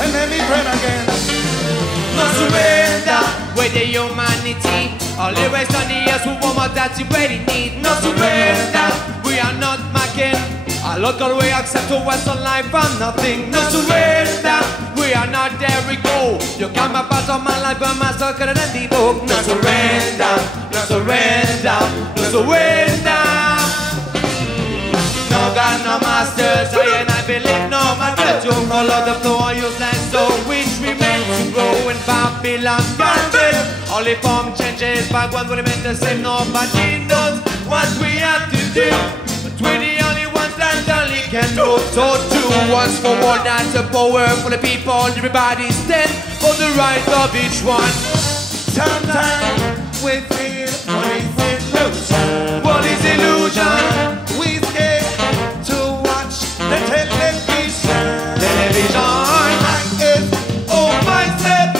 And let me pray again. No surrender with the humanity. All the rest of the earth we want more that you really need. No surrender, we are not macking. A local way accept to Western life from nothing. No surrender, we are not there we go. You come a part of my life but my circle and the book. No surrender, no surrender, no surrender. No God, no masters, I believe no matter. You follow the flow on your land, so which we meant to grow in Babylon garden. Only form changes, but one will remain the same. Nobody knows what we have to do, but we're the only ones that only can know. So two ones for one, that's the power for the people. Everybody stand for the right of each one. Sometimes we feel what is illusion. What is illusion? We scared to watch the television. Television. I is all myself.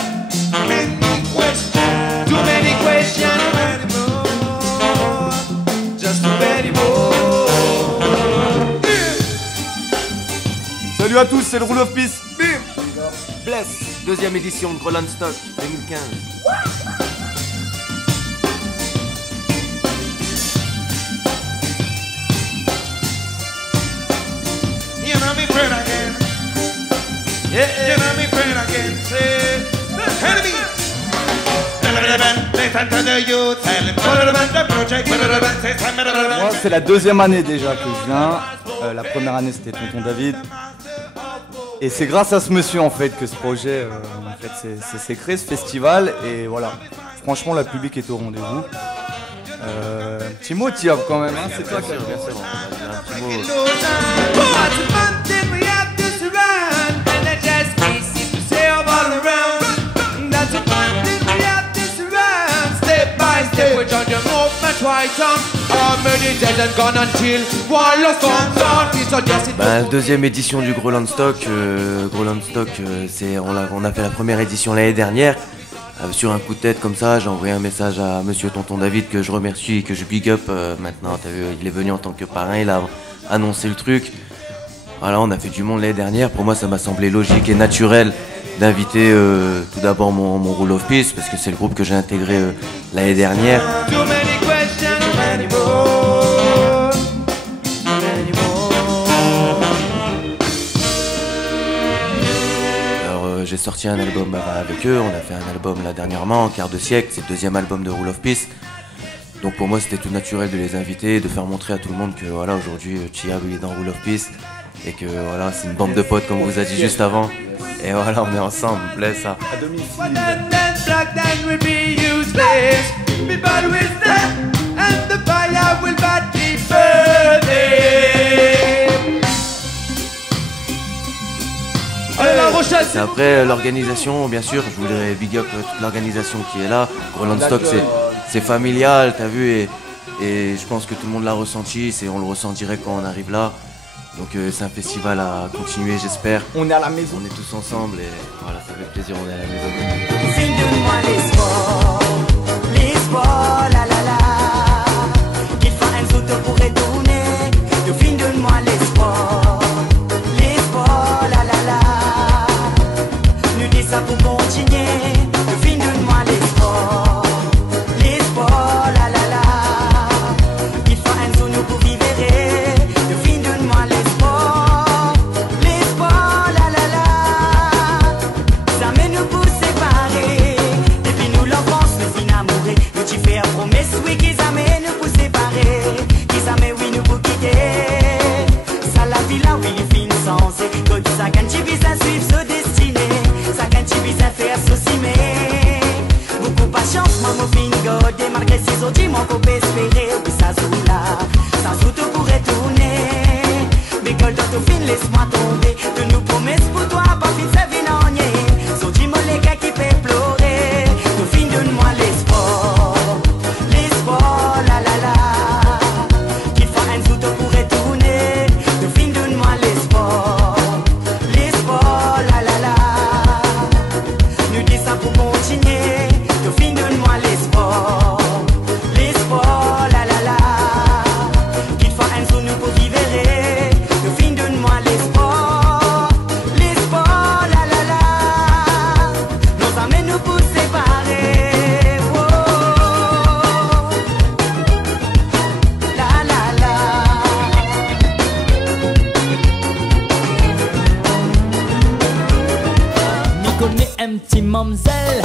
Many questions. Too many questions. Many more. Just too many more. Salut à tous, c'est le Rule of Peace. Bim. Bless, deuxième édition de Groland Stock 2015. You know me pray again. You know me pray again. Say, enemy. Listen to the youth. The project. Moi, c'est la deuxième année déjà que je viens. La première année, c'était Tonton David. Et c'est grâce à ce monsieur en fait que ce projet, en fait, c'est créé ce festival. Et voilà, franchement, le public est au rendez-vous. Petit mot, Thiab, quand même. Hein, c'est toi qui as Bien sûr, un petit mot. La deuxième édition du Groland Stock, on a fait la première édition l'année dernière. Sur un coup de tête comme ça, j'ai envoyé un message à monsieur Tonton David que je remercie et que je big up maintenant. T'as vu, il est venu en tant que parrain, il a annoncé le truc. Voilà, on a fait du monde l'année dernière. Pour moi, ça m'a semblé logique et naturel d'inviter tout d'abord mon Rule of Peace parce que c'est le groupe que j'ai intégré l'année dernière. J'ai sorti un album avec eux, on a fait un album là dernièrement, quart de siècle, c'est le deuxième album de Rule of Peace. Donc pour moi c'était tout naturel de les inviter, de faire montrer à tout le monde que voilà, aujourd'hui Thiab il est dans Rule of Peace et que voilà, c'est une bande de potes comme on vous a dit juste avant. Et voilà, on est ensemble, bless ça. Et après l'organisation, bien sûr, je voudrais big up toute l'organisation qui est là. Groland Stock c'est familial, t'as vu, et je pense que tout le monde l'a ressenti, on le ressent direct quand on arrive là. Donc c'est un festival à continuer, j'espère. On est à la maison. On est tous ensemble et voilà, ça fait plaisir, on est à la maison. Donne-moi l'espoir, la la la. Qu'il faut un jour te pourrait tourner. Donne-moi l'espoir, la la la. Nous dis ça pour continuer. Donne-moi l'espoir, la la la. Qu'il faut un jour nous pour vivre. Donne-moi l'espoir, la la la. Jamais nous pour séparer. Depuis nous l'enfance nous fin amoureux. Nous tu fais une promesse, oui, qu'ils jamais nous pour séparer. Qu'ils jamais oui nous pour quitter. Ça la vie là, oui, fin sensé. Tout ça quand tu vis à suivre ce destiné. Ça quand tu vis à faire ceci, mais beaucoup pas chance, maman fin God. Démarquer ses autres, mon coupe espérer. Oui, ça joue là, ça joue tout pourrait tourner. Mais quand tout fin, laisse-moi tomber. De nous promesses pour toi, pas fin de sa vie, non, yeah. So dis-moi les gars qui peut pleurer. Tout fin, donne-moi l'espoir, la la la. Qu'il faut un jour tout pourrait tourner. Tout fin, donne-moi l'espoir, la la la. Nous dis ça pour continuer. Tout fin, donne-moi l'espoir, la la la. Qu'il faut un jour nous pour vivre. Tout fin, donne-moi l'espoir. mamzelle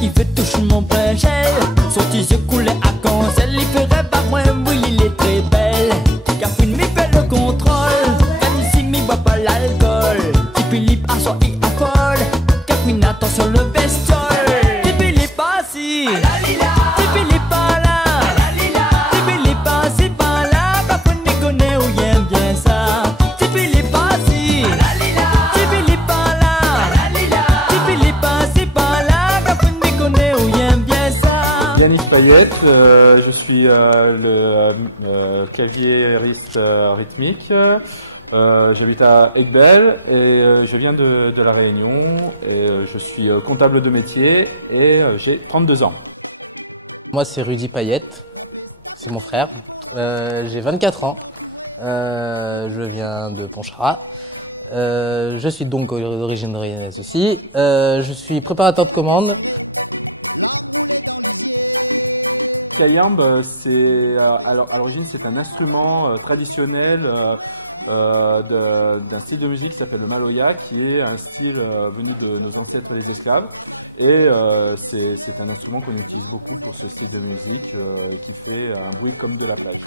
qui veut toucher mon bégel. Son petit yeux coulait à cancel, il ferait pas moins, oui, il est très belle. Catherine me fait le contrôle, elle ici me boit pas l'alcool. Philippe a son i affole, Catherine attention le bestiole. Philippe pas si, Philippe pas là, Philippe pas si pas là, Catherine me connaît ou bien ça. Philippe pas si, Philippe pas là, Philippe pas si pas là, Catherine me connaît ou bien ça. Yannick Payette, je suis le claviériste rythmique. J'habite à Aiguebelle et je viens de La Réunion et je suis comptable de métier et j'ai 32 ans. Moi c'est Rudy Payette, c'est mon frère. J'ai 24 ans, je viens de Pontcharrat. Je suis donc d'origine réunionnaise aussi. Je suis préparateur de commande. Kayamb, à l'origine c'est un instrument traditionnel d'un style de musique qui s'appelle le maloya, qui est un style venu de nos ancêtres les esclaves. Et c'est un instrument qu'on utilise beaucoup pour ce style de musique qui fait un bruit comme de la plage.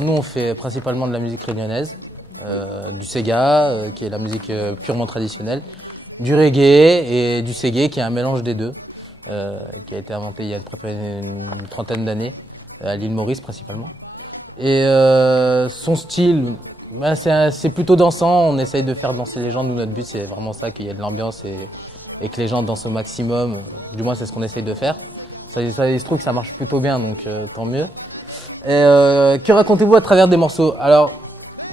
Nous on fait principalement de la musique réunionnaise, du Sega qui est la musique purement traditionnelle, du reggae et du Ségué qui est un mélange des deux. Qui a été inventé il y a une trentaine d'années, à l'île Maurice principalement. Et son style, ben c'est plutôt dansant, on essaye de faire danser les gens, nous notre but c'est vraiment ça, qu'il y ait de l'ambiance et que les gens dansent au maximum, du moins c'est ce qu'on essaye de faire. Il se trouve que ça marche plutôt bien, donc tant mieux. Et que racontez-vous à travers des morceaux? Alors,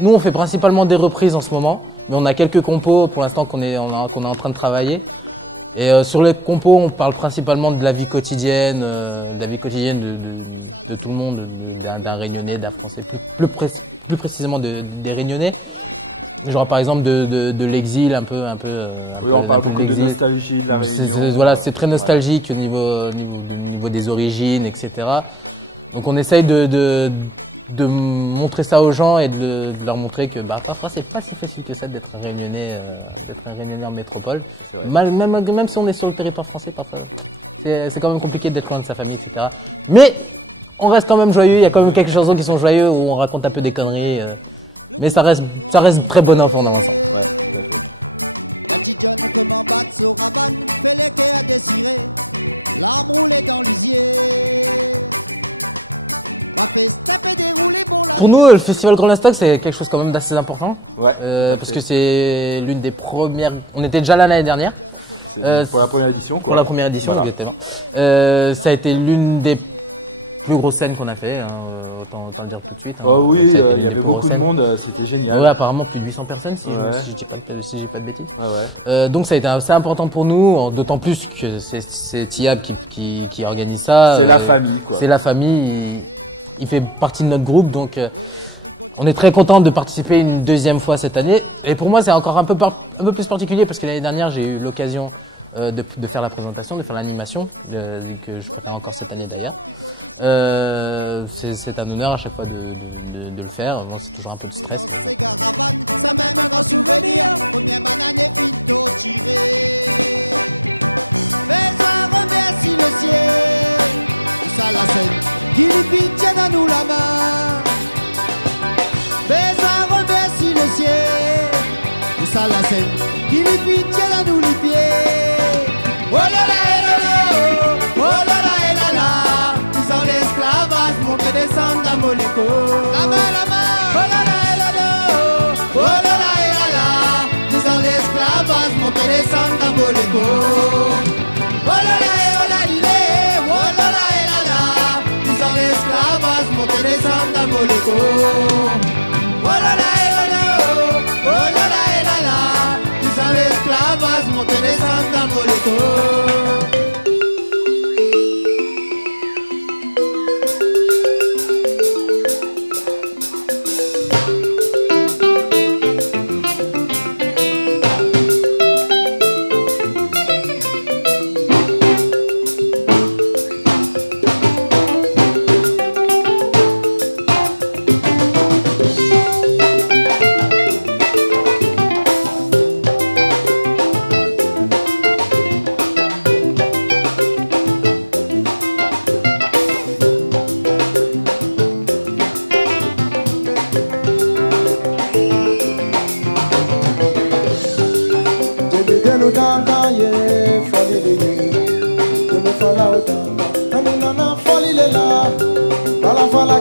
nous on fait principalement des reprises en ce moment, mais on a quelques compos pour l'instant qu'on est en train de travailler. Et sur les compos, on parle principalement de la vie quotidienne, de tout le monde, d'un Réunionnais, d'un Français, plus précisément des Réunionnais. Genre par exemple de l'exil un peu. Oui, on parle beaucoup de nostalgie de la Réunion. Voilà, c'est très nostalgique au niveau des origines, etc. Donc on essaye de montrer ça aux gens et de leur montrer que parfois c'est pas si facile que ça d'être un Réunionnais en métropole. Même si on est sur le territoire français, parfois c'est quand même compliqué d'être loin de sa famille, etc. Mais on reste quand même joyeux, il y a quand même quelques chansons qui sont joyeuses où on raconte un peu des conneries. Mais ça reste très bon enfant. La petite jeune comment battre sur raban, fait les quais à désirer, l'arme roulée dans l'isier. Pour nous, le festival Grand Lastoc, c'est quelque chose quand même d'assez important. Ouais. Parce que c'est l'une des premières. On était déjà là l'année dernière. Pour la première édition, quoi. Pour la première édition, voilà. Ça a été l'une des plus grosses scènes qu'on a fait. Autant le dire tout de suite. Oh oui, il y avait beaucoup de monde, c'était génial. Ouais, apparemment plus de 800 personnes, si j'ai pas de bêtises. Ouais. Donc ça a été assez important pour nous, d'autant plus que c'est Tiab qui organise ça. C'est la famille, quoi. C'est la famille. Il fait partie de notre groupe, donc on est très content de participer une deuxième fois cette année. Et pour moi, c'est encore un peu plus particulier parce que l'année dernière, j'ai eu l'occasion de faire la présentation, de faire l'animation, que je peux faire encore cette année d'ailleurs. C'est un honneur à chaque fois de le faire. Moi, c'est toujours un peu de stress. Ça même un grand souvenir, première banane vite tiré. Mais on remercie le ciel, ça la scène. Qui lui tienne à nous la main. Mais ça remercie le ciel. Tout ça la scène. Qui lui tienne à nous les pieds. Oh là là et là là. Oh là là et là là. Ils ont l'esclavage pour que descendre à Moléco. La main. Oh là là et là là. Oh là là et là là. Ils ont l'esclavage pour que descendre à Moléco. Oh là là et oh là l'ilé. Oh là là et là là. L'esclavage monte descendre à Moléco. Oh là là et là là. Oh là là et là là. Ils ont l'esclavage monte descendre à Moléco.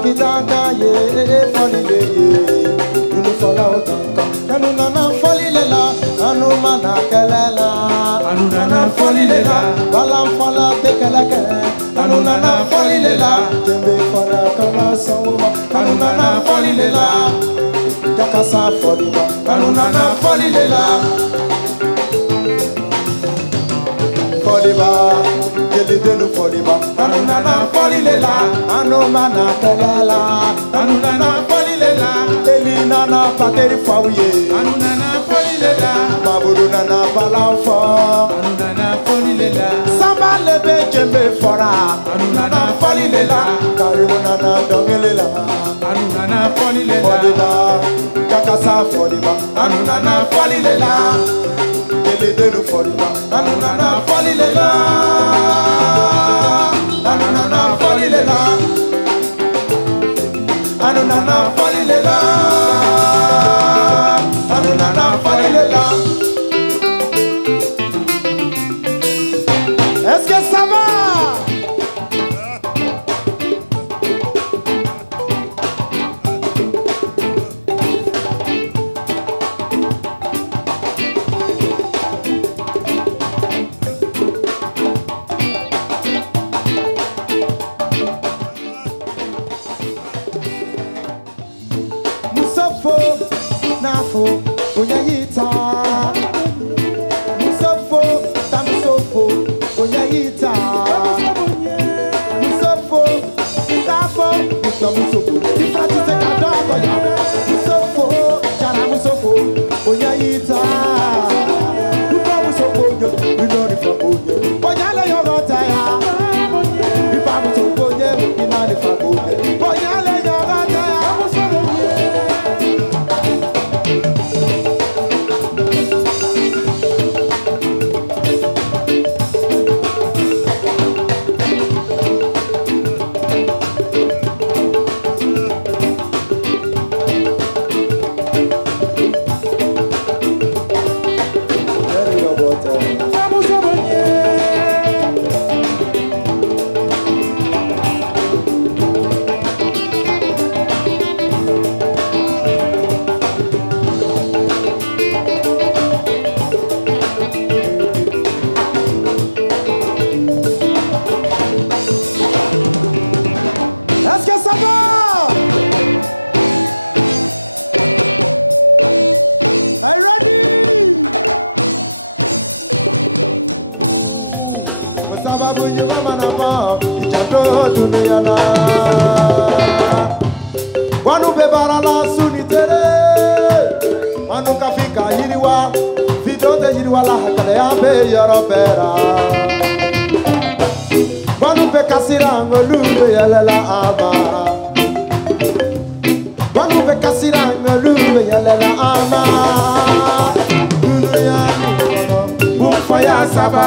Kitanga ye folile ye Unu fola otanga Kanu nana folile la Anu mana kelela Anu nana folile la Balam fola tekeleke Anu nana folile la Jembe fola kama sauma Anu nana folile la Jakasa folila Anu nana folile la Foliba Jelidenu foliba Anu nana folile la Anu mana kelela Anu nana folile la Eli nana pateri fawiye Anu nana folile la Mabudu nana balanfo Anu nana folile la Samba lebe jembe fora Anu nana folile la Karimu nana dongele la Anu nana folile la Foliba Jakasa foliba Anu nana folile la Jelidenu foliba Anu nana folile la Anu nana folile la Anu nana folile la Anu nana folile la Est-ce que ça va? Nafo, Onyayita Musofo, Tamusofo, Onyayita Musofo, Nafo, Tamusofo Ifrati se kadoko ya Musofo, Jara Musofo, Onyayita Ufa Musofo, Minori Faboye Onyale Yorota ya Ifa Musofo, Inani Faboye Onyale Yorota ya Wanu bebara la sunitere Wanu kafika yiriwa Vidonde yiriwa la hakale ambe yorobera Wanu pe kasirango lube yelela ama Wanu pe kasirango lube yelela ama Lulu ya nikono Bumfaya saba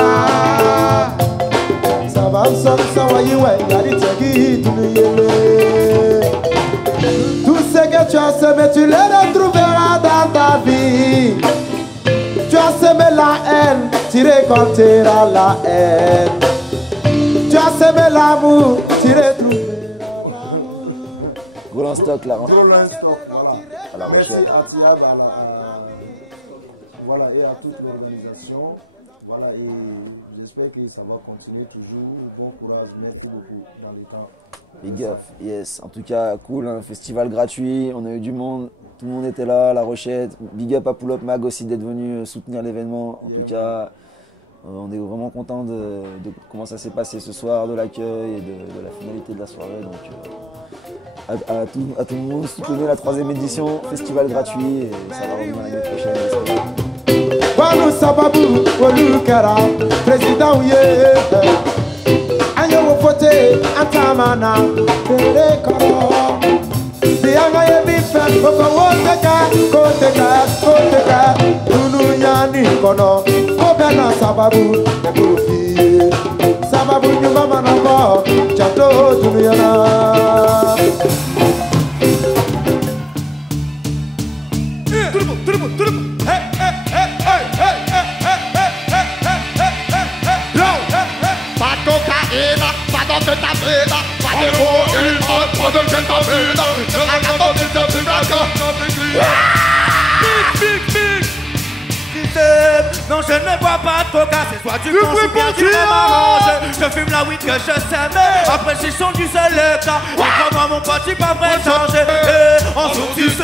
Saba msom sawa yiwe Yari tegi dulu yele Tout ce que tu as semé, tu le retrouveras dans ta vie. Tu as semé la haine, tu récolteras la haine. Tu as semé l'amour, tu retrouveras. Gros stock là. Gros stock, voilà. Merci à Tiab, voilà, et à toute l'organisation. Voilà, et j'espère que ça va continuer toujours. Bon courage, merci beaucoup dans les temps. Yes, en tout cas, cool, un festival gratuit, on a eu du monde, tout le monde était là, La Rochette. Big up à Pull Up Mag aussi d'être venu soutenir l'événement. En tout cas, on est vraiment content de comment ça s'est passé ce soir, de l'accueil et de la finalité de la soirée. Donc, à tout le monde, soutenez la 3e édition, festival gratuit, et ça va revenir l'année prochaine. Wanu sababu wolukera président ye Ayo wofote atamana tere koro Bianga ye bife koko woteka Nunu nyani kono Kobena sababu nebufi Sababu nyuma manoko Chato dunuyana Pas de cocaïne, pas de ta vida, pas de héroïne, pas de gentleman. je ne bois pas de coca, c'est soit tu penses ou bien tu m'arranges. Je fume la weed que je sème, après le chichon du seul état. Et crois-moi mon pote, tu pas vrai changer. En dessous tu sais,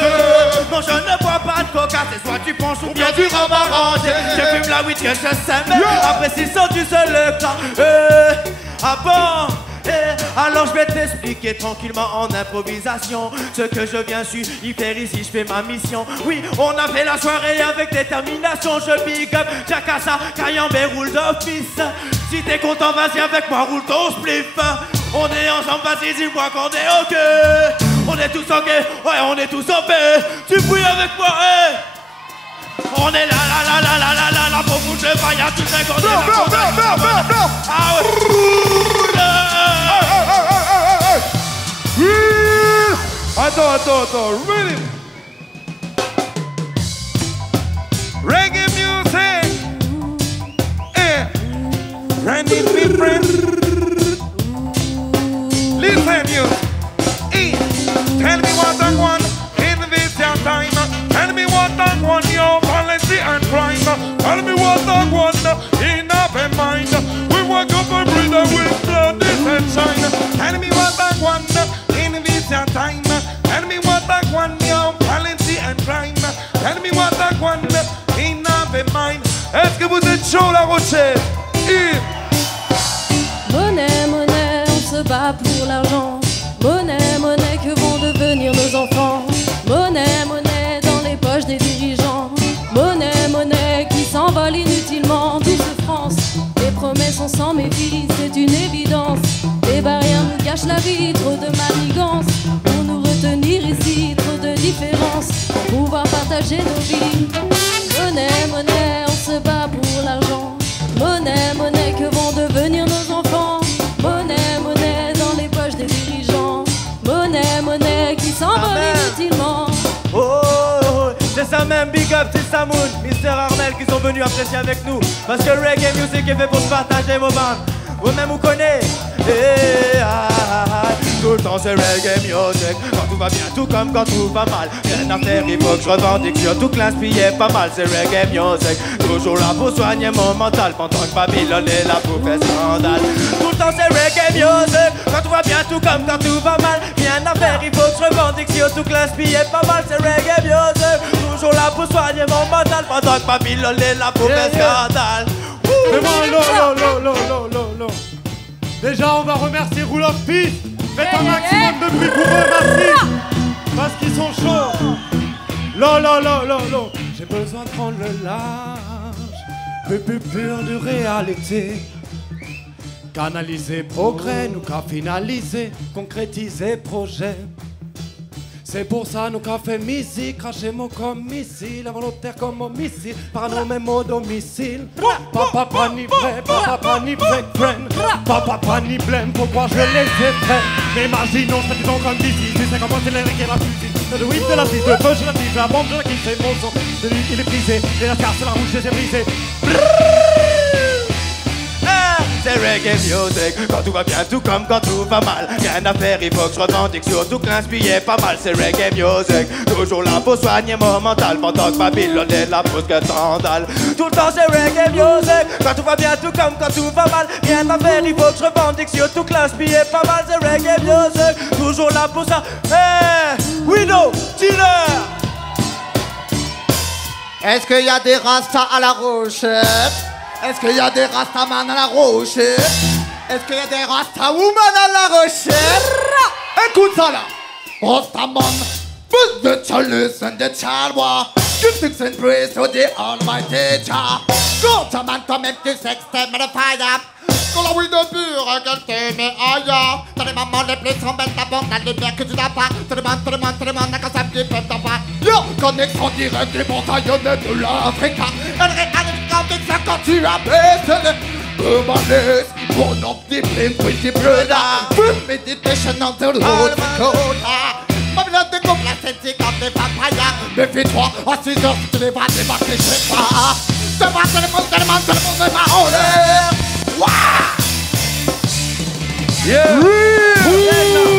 non je ne bois pas de coca, c'est soit tu penses ou bien tu m'arranges. Je fume la weed que je sème, après le chichon du seul état. Ah bon? Alors je vais t'expliquer tranquillement en improvisation ce que je viens y faire ici, je fais ma mission. Oui, on a fait la soirée avec détermination. Je big up, Jakassa, Kayambe, roule d'office. Si t'es content, vas-y avec moi, roule ton spliff. On est ensemble, vas-y, dis-moi qu'on est ok. On est tous ok, ouais, on est tous en paix. Tu fouilles avec moi, hey. On est là, pour foutre le paillard, tu sais qu'on est là. Ah ouais. Attends, really? Reggae music, friend in me friend. Listen you, tell me what I want in this your time. Tell me what I want, your policy and crime. Tell me what I want in our mind. We walk up and breathe with blood and shine. Tell me what I want in this your time. Tell me what I want, your policy and crime. Tell me what I want in our mind. Est-ce que vous êtes chaud, La Rochelle? Monnaie, monnaie, on se bat pour l'argent. Monnaie, monnaie, que vont devenir nos enfants? Monnaie, monnaie, dans les poches des dirigeants. Monnaie, monnaie, qui s'envole inutilement. Douce France, les promesses on s'en méfie, c'est une évidence. Les barrières nous gâchent la vie, trop de manigances. Pour nous retenir ici, trop de différences. Pour pouvoir partager nos vies. Monnaie, monnaie, on se bat pour l'argent. Monnaie, monnaie, que vont devenir nos enfants? Monnaie, monnaie, dans les poches des dirigeants. Monnaie, monnaie, qui s'envole inutilement. Oh, c'est ça même, big up, c'est Samoun, Mr. Armel qui sont venus apprécier avec nous. Parce que le reggae music est fait pour se partager vos bandes. Vous-même vous connaissez. Tout le temps c'est reggae music. Quand tout va bien, tout comme quand tout va mal. Rien à faire, il faut que je revendique. Surtout que l'inspiré pas mal, c'est reggae music. Toujours là pour soigner mon mental. Pendant que Babylone est là pour faire scandale. Tout le temps c'est reggae music. Quand tout va bien, tout comme quand tout va mal. Rien à faire, il faut que je revendique. Surtout que l'inspiré pas mal, c'est reggae music. Toujours là pour soigner mon mental. Pendant que Babylone est là pour faire scandale. Mais bon, déjà, on va remercier Rule of Peace. Faites un maximum de bruit pour eux, merci. Parce qu'ils sont chauds. J'ai besoin de prendre le large. Plus pur de réalité. Canaliser progrès, nous qu'à finaliser. Concrétiser projet. C'est pour ça nous qu'a fait musique, cracher mots comme missile, involontaire comme homicide, parano même au domicile. Papa ni vrai, papa ni vrai friend, papa ni blême, pourquoi je les étreins? Imaginons ce qu'ils ont comme d'ici, tu sais comment c'est l'air qui est la fusil. Le whip de la piste, le feu je la tige, la bombe je la kiffe, c'est mon son, celui qui est brisé, et la carte c'est la rouge, je les ai brisés. C'est reggae music, quand tout va bien, tout comme quand tout va mal. Rien à faire, il faut que je revendique, surtout que l'inspiré pas mal. C'est reggae music, toujours là pour soigner mon mental. Pendant que Babylone est là pour que t'endales. Tout le temps c'est reggae music, quand tout va bien, tout comme quand tout va mal. Rien à faire, il faut que je revendique, surtout que l'inspiré pas mal. C'est reggae music, toujours là pour ça. Hey, Widow, Dealer. Est-ce qu'il y a des rastas à la Rochette? Est-ce qu'il y a des rastaman à la Rochette? Est-ce qu'il y a des rastawoman à la Rochette? Écoute ça là! Rastaman, but the child listen the child war. Give thanks and praise to the Almighty Jah. Go to man to make this extend the fire. Quand la weed pure, qu'elle t'aime ailleurs. T'as les mamans les plus sont bêtes d'abord, la lumière que tu n'as pas. Te demande, n'a qu'un simple qui peut t'en pas. Yo, connexion directe des montagnes de l'Afrique. Elle réalise quand tu as baissé le malaise. Bon optimiste, pretty brother. Good meditation on the road to Dakota. Babylone de complacency comme des papayas. Méfie-toi, à 6h si tu les vas débarquer chez toi. Demande de ma honneur. Yeah!